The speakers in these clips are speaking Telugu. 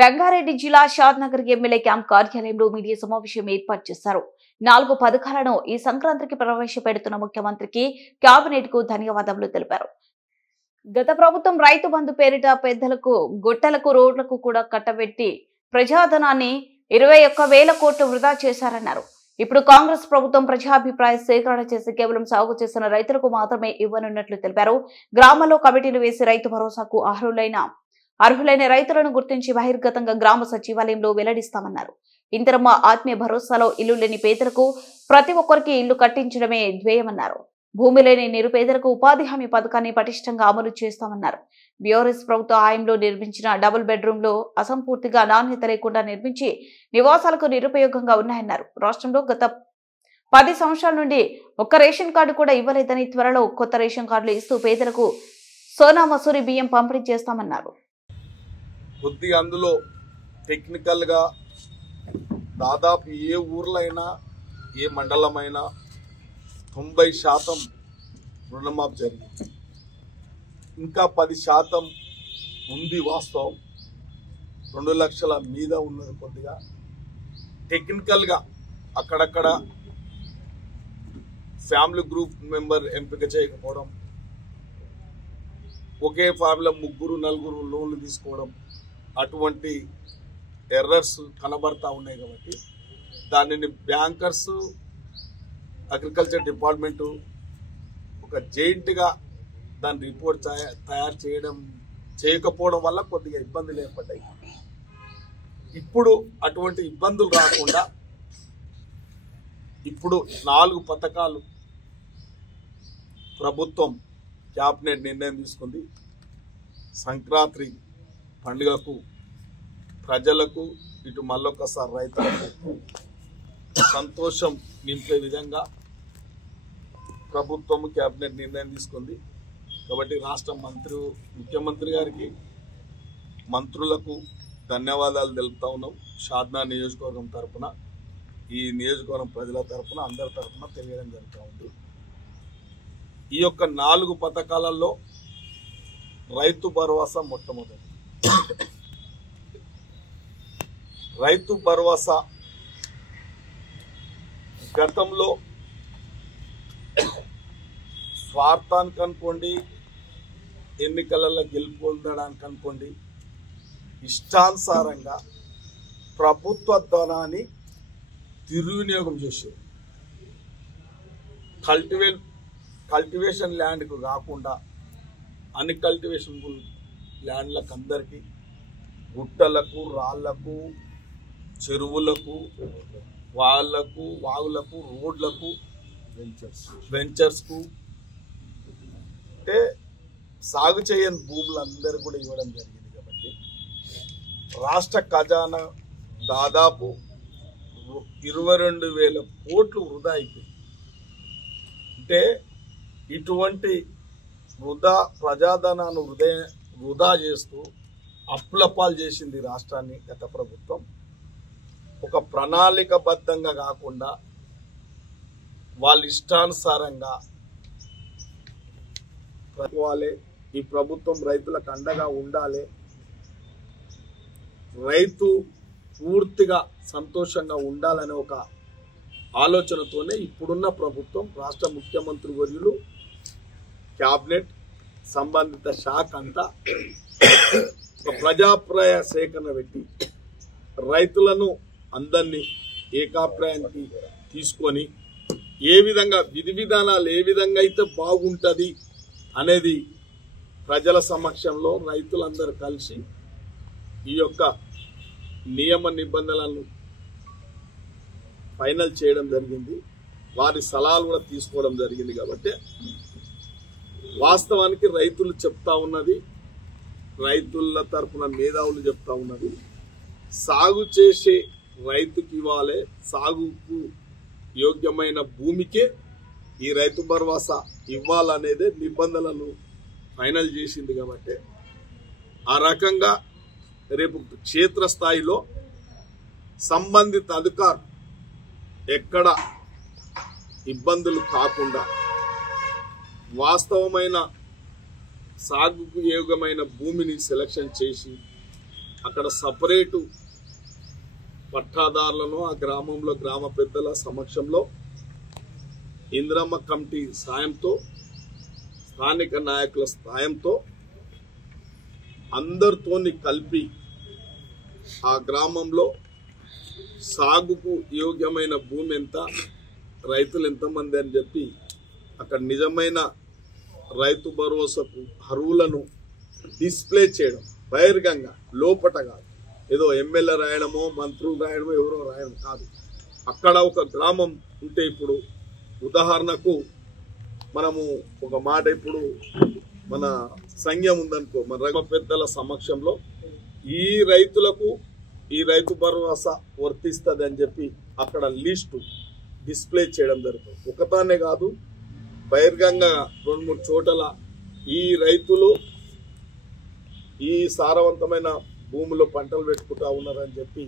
రంగారెడ్డి జిల్లా షాద్నగర్ ఎమ్మెల్యే క్యాంప్ కార్యాలయంలో మీడియా సమావేశం ఏర్పాటు చేశారు. 4 పథకాలను ఈ సంక్రాంతికి ప్రవేశపెడుతున్న ముఖ్యమంత్రికి కేబినెట్ కు ధన్యవాదాలు తెలిపారు. గత ప్రభుత్వం రైతు బంధు పేరిట పెద్దలకు గుట్టలకు రోడ్లకు కూడా కట్టబెట్టి ప్రజాధనాన్ని 21,000 కోట్లు వృధా చేశారన్నారు. ఇప్పుడు కాంగ్రెస్ ప్రభుత్వం ప్రజాభిప్రాయ సేకరణ చేసి కేవలం సాగు చేసిన రైతులకు మాత్రమే ఇవ్వనున్నట్లు తెలిపారు. గ్రామాల్లో కమిటీలు వేసి రైతు భరోసాకు అర్హులైన రైతులను గుర్తించి బహిర్గతంగా గ్రామ సచివాలయంలో వెల్లడిస్తామన్నారు. ఇంతరమ్మ ఆత్మీయ భరోసాలో ఇల్లు లేని పేదలకు ప్రతి ఒక్కరికి ఇల్లు కట్టించడమే ధ్యేయమన్నారు. భూమి లేని నిరుపేదలకు ఉపాధి హామీ పథకాన్ని పటిష్టంగా అమలు చేస్తామన్నారు. బీఆర్ఎస్ ప్రభుత్వ హయాంలో నిర్మించిన డబుల్ బెడ్రూమ్లో అసంపూర్తిగా నాణ్యత లేకుండా నిర్మించి నివాసాలకు నిరుపయోగంగా ఉన్నాయన్నారు. రాష్ట్రంలో గత 10 సంవత్సరాల నుండి ఒక్క రేషన్ కార్డు కూడా ఇవ్వలేదని, త్వరలో కొత్త రేషన్ కార్డులు ఇస్తూ పేదలకు సోనా మసూరి బియ్యం పంపిణీ చేస్తామన్నారు. కొద్దిగా అందులో టెక్నికల్గా దాదాపు ఏ ఊర్లైనా ఏ మండలమైనా 90% రుణమాఫీ జరిగింది. ఇంకా 10% ఉంది వాస్తవం. 2 లక్షల మీద ఉన్నది. కొద్దిగా టెక్నికల్గా అక్కడక్కడ ఫ్యామిలీ గ్రూప్ మెంబర్ ఎంపిక చేయకపోవడం, ఒకే ఫ్యామిలీలో 3-4 లోన్లు తీసుకోవడం, అటువంటి ఎర్రర్స్ కనబడతా ఉన్నాయి. కాబట్టి దానిని బ్యాంకర్స్, అగ్రికల్చర్ డిపార్ట్మెంటు ఒక జైంట్గా దాని రిపోర్ట్ తయారు చేయకపోవడం వల్ల కొద్దిగా ఇబ్బందులు ఏర్పడ్డాయి. ఇప్పుడు అటువంటి ఇబ్బందులు రాకుండా ఇప్పుడు 4 పథకాలు ప్రభుత్వం క్యాబినెట్ నిర్ణయం తీసుకుంది. సంక్రాంతి పండుగకు ప్రజలకు ఇటు మళ్ళొకసారి రైతులకు సంతోషం నింపే విధంగా ప్రభుత్వం క్యాబినెట్ నిర్ణయం తీసుకుంది. కాబట్టి రాష్ట్ర ముఖ్యమంత్రి గారికి, మంత్రులకు ధన్యవాదాలు తెలుపుతా ఉన్నాం. షాద్నా నియోజకవర్గం తరఫున, ఈ నియోజకవర్గం ప్రజల తరఫున, అందరి తరఫున తెలియడం జరుగుతూ ఉంది. ఈ యొక్క 4 పథకాలలో రైతు భరోసా మొట్టమొదటి. రైతు భరోసా గతంలో స్వార్థానికి అనుకోండి, ఎన్నికలలో గెలుపొందడానికి అనుకోండి, ఇష్టానుసారంగా ప్రభుత్వ ధనాన్ని దుర్వినియోగం చేసేది. కల్టివేషన్ ల్యాండ్కు కాకుండా అన్కల్టివేషన్ ల్యాండ్లకు అందరికీ, గుట్టలకు, రాళ్లకు, చెరువులకు, వాగులకు, రోడ్లకు, వెంచర్స్కు అంటే సాగు చేయని భూములందరూ కూడా ఇవ్వడం జరిగింది. కాబట్టి రాష్ట్ర ఖజానా దాదాపు 22,000 కోట్లు వృధా అయిపోయింది. అంటే ఇటువంటి ప్రజాధనాన్ని వృధా చేస్తూ అప్పులపాలు చేసింది రాష్ట్రాన్ని గత ప్రభుత్వం. ఒక ప్రణాళికబద్ధంగా కాకుండా వాళ్ళ ఇష్టానుసారంగా ఈ ప్రభుత్వం రైతులకు అండగా ఉండాలి, రైతు పూర్తిగా సంతోషంగా ఉండాలనే ఒక ఆలోచనతోనే ఇప్పుడున్న ప్రభుత్వం, రాష్ట్ర ముఖ్యమంత్రి వర్యులు, క్యాబినెట్, సంబంధిత శాఖ అంతా ఒక ప్రజాప్రాయ సేకరణ పెట్టి రైతులను అందరినీ ఏకాభిప్రాయానికి తీసుకొని ఏ విధంగా విధి విధానాలు ఏ విధంగా అయితే బాగుంటుంది అనేది ప్రజల సమక్షంలో రైతులందరూ కలిసి ఈ యొక్క నియమ నిబంధనలను ఫైనల్ చేయడం జరిగింది. వారి సలహాలు కూడా తీసుకోవడం జరిగింది. కాబట్టి వాస్తవానికి రైతులు చెప్తా ఉన్నది, రైతుల తరఫున మేధావులు చెప్తా ఉన్నది, సాగు చేసే రైతుకి ఇవ్వాలి, సాగుకు యోగ్యమైన భూమికే ఈ రైతు భరోసా ఇవ్వాలనేదే నిబంధనలను ఫైనల్ చేసింది. కాబట్టి ఆ రకంగా రేపు క్షేత్రస్థాయిలో సంబంధిత అధికారులు ఎక్కడ ఇబ్బందులు కాకుండా వాస్తవమైన సాగుకు యోగ్యమైన భూమిని సెలక్షన్ చేసి అక్కడ సపరేటు పట్టాదారులను ఆ గ్రామంలో గ్రామ పెద్దల సమక్షంలో ఇందిరమ్మ కమిటీ సాయంతో స్థానిక నాయకుల సాయంతో అందరితోని కలిపి ఆ గ్రామంలో సాగుకు యోగ్యమైన భూమి ఎంత, రైతులు ఎంతమంది అని చెప్పి అక్కడ నిజమైన రైతు భరోసాకు అర్హులను డిస్ప్లే చేయడం బహిర్గంగా, లోపట కాదు. ఏదో ఎమ్మెల్యే రాయడమో మంత్రులు రాయడమో ఎవరో రాయడం కాదు. అక్కడ ఒక గ్రామం ఉంటే, ఇప్పుడు ఉదాహరణకు మనము ఒక మాట, ఇప్పుడు మన సంఘం ఉందనుకో, మన గ్రామ పెద్దల సమక్షంలో ఈ రైతులకు ఈ రైతు భరోసా వర్తిస్తుంది అని చెప్పి అక్కడ లిస్టు డిస్ప్లే చేయడం జరుగుతుంది. ఒకదానే కాదు, బహిర్గంగా 2-3 చోట్ల ఈ రైతులు ఈ సారవంతమైన భూమిలో పంటలు పెట్టుకుంటా ఉన్నారని చెప్పి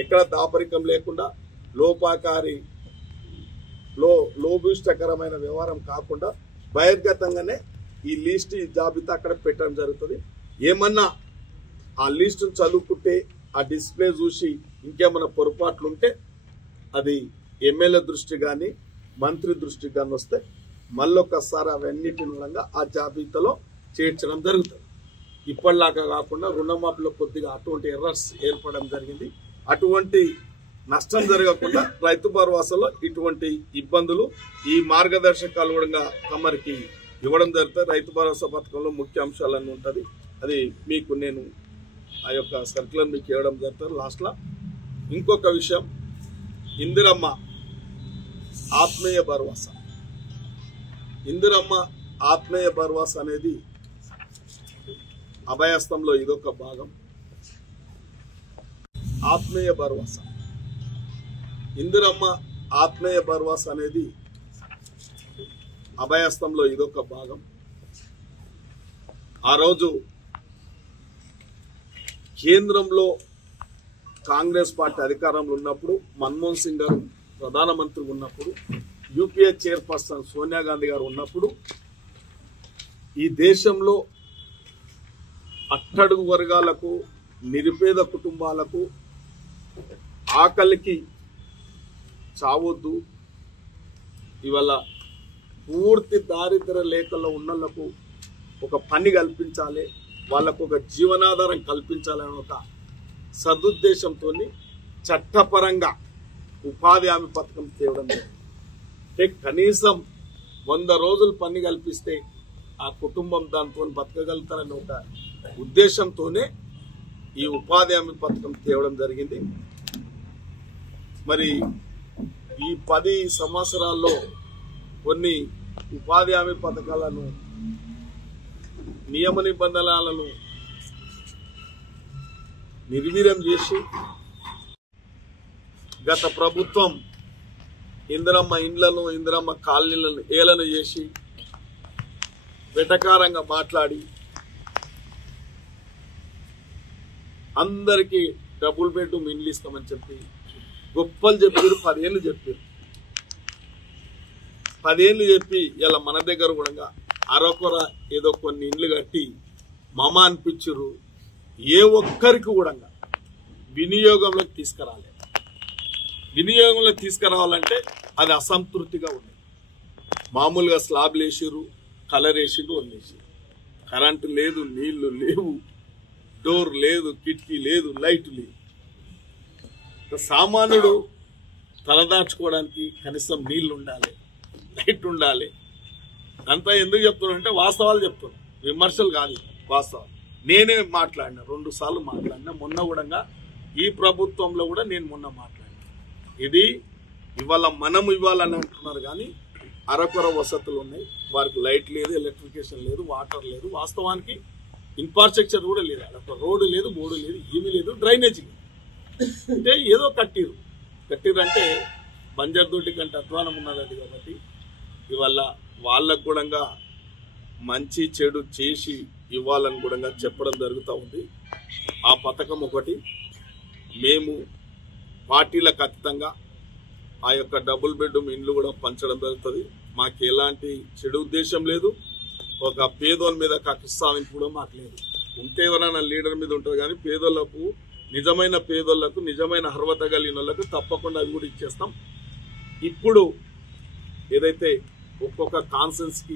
ఎక్కడ దాపరికం లేకుండా, లోపాకారి లోభిష్టకరమైన వ్యవహారం కాకుండా బహిర్గతంగానే ఈ లిస్ట్, ఈ జాబితా అక్కడ పెట్టడం జరుగుతుంది. ఏమన్నా ఆ లిస్టును చదువుకుంటే, ఆ డిస్ప్లే చూసి ఇంకేమన్నా పొరపాట్లు ఉంటే అది ఎమ్మెల్యే దృష్టి కానీ మంత్రి దృష్టికి కానీ వస్తే మళ్ళొకసారి అవన్నిటిని ఆ జాబితాలో చేర్చడం జరుగుతుంది. ఇప్పటిలాగా కాకుండా రుణమాఫీలో కొద్దిగా అటువంటి ఎర్రర్స్ ఏర్పడడం జరిగింది. అటువంటి నష్టం జరగకుండా రైతు భరోసాలో ఇటువంటి ఇబ్బందులు ఈ మార్గదర్శకాలు కూడా తమరికి ఇవ్వడం జరుగుతుంది. రైతు భరోసా పథకంలో ముఖ్య అంశాలన్నీ ఉంటుంది. అది మీకు నేను ఆ యొక్క సర్క్యులర్ మీకు ఇవ్వడం జరుగుతుంది. లాస్ట్లో ఇంకొక విషయం, ఇందిరమ్మ ఆత్మీయ భరోసా. ఇందిరమ్మ ఆత్మీయ భరోసా అనేది అభయస్థంలో ఇదొక భాగం. ఆత్మీయ భరోసా, ఇందిరమ్మ ఆత్మీయ భరోసా అనేది అభయస్థంలో ఇదొక భాగం. ఆ రోజు కేంద్రంలో కాంగ్రెస్ పార్టీ అధికారంలో ఉన్నప్పుడు, మన్మోహన్ సింగ్ గారు ప్రధానమంత్రి ఉన్నప్పుడు, యూపీఏ చైర్పర్సన్ సోనియా గాంధీ గారు ఉన్నప్పుడు ఈ దేశంలో అట్టడుగు వర్గాలకు, నిరుపేద కుటుంబాలకు ఆకలికి చావొద్దు, ఇవాళ పూర్తి దారిద్ర్య రేఖలో ఉన్నళ్లకు ఒక పని కల్పించాలి, వాళ్ళకు ఒక జీవనాధారం కల్పించాలనే ఒక సదుద్దేశంతో చట్టపరంగా ఉపాధి హామీ పథకం తేవడం. అంటే కనీసం 100 రోజులు పని కల్పిస్తే ఆ కుటుంబం దాంతో బతకగలుగుతారనే ఒక ఉద్దేశంతోనే ఈ ఉపాధి హామీ పథకం తేవడం జరిగింది. మరి ఈ 10 సంవత్సరాల్లో కొన్ని ఉపాధి హామీ పథకాలను, నియమ నిబంధనలను నిర్వీర్యం చేసి గత ప్రభుత్వం ఇందిరమ్మ ఇండ్లను, ఇందిరమ్మ కాలనీలను ఏలన చేసి వెటకారంగా మాట్లాడి అందరికీ డబుల్ బెడ్రూమ్ ఇండ్లు ఇస్తామని చెప్పి గొప్పలు చెప్పారు. 10 ఏళ్ళు చెప్పారు. 10 ఏళ్ళు చెప్పి ఇలా మన దగ్గర కూడా అరకొర ఏదో కొన్ని ఇండ్లు కట్టి మమ అనిపించరు. ఏ ఒక్కరికి కూడా వినియోగంలోకి తీసుకురాలి. వినియోగంలోకి తీసుకురావాలంటే అది అసంతృప్తిగా ఉంది. మామూలుగా స్లాబ్లు వేసిర్రు, కలర్ వేసిర్రు, వదిలేసారు. కరెంటు లేదు, నీళ్లు లేవు, డోర్ లేదు, కిటికీ లేదు, లైట్ లేదు. సామాన్యుడు తలదాచుకోవడానికి కనీసం నీళ్లు ఉండాలి, లైట్ ఉండాలి. అంతా ఎందుకు చెప్తున్నానంటే వాస్తవాలు చెప్తున్నాను, విమర్శలు కాదు, వాస్తవాలు. నేనే మాట్లాడినా, 2 సార్లు మాట్లాడినా. మొన్న కూడా ఈ ప్రభుత్వంలో కూడా నేను మొన్న మాట్లాడినా. ఇది ఇవాళ మనం ఇవ్వాలని అంటున్నారు కానీ అరకొర వసతులు ఉన్నాయి. వారికి లైట్ లేదు, ఎలక్ట్రిఫికేషన్ లేదు, వాటర్ లేదు. వాస్తవానికి ఇన్ఫ్రాస్ట్రక్చర్ కూడా లేదు. అక్కడ రోడ్డు లేదు, బోర్డు లేదు, ఏమీ లేదు, డ్రైనేజ్ లేదు. అంటే ఏదో కట్టిరంటే బంజర్ దొడ్డి కంటే అధ్వానం ఉన్నది. కాబట్టి ఇవాళ వాళ్ళకు కూడా మంచి చెడు చేసి ఇవ్వాలని కూడా చెప్పడం జరుగుతూ ఉంది. ఆ పథకం ఒకటి మేము పార్టీలకు అతీతంగా ఆ యొక్క డబుల్ బెడ్రూమ్ ఇండ్లు కూడా పంచడం జరుగుతుంది. మాకు ఎలాంటి చెడు ఉద్దేశం లేదు. ఒక పేదోని మీద కక్కిస్తామని కూడా మాకు లేదు. ఉంటే ఎవరైనా లీడర్ మీద ఉంటుంది, కానీ పేదోళ్లకు, నిజమైన పేదోళ్లకు, నిజమైన అర్హత కలిగిన వాళ్ళకు తప్పకుండా అవి కూడా ఇచ్చేస్తాం. ఇప్పుడు ఏదైతే ఒక్కొక్క కాన్సెన్స్కి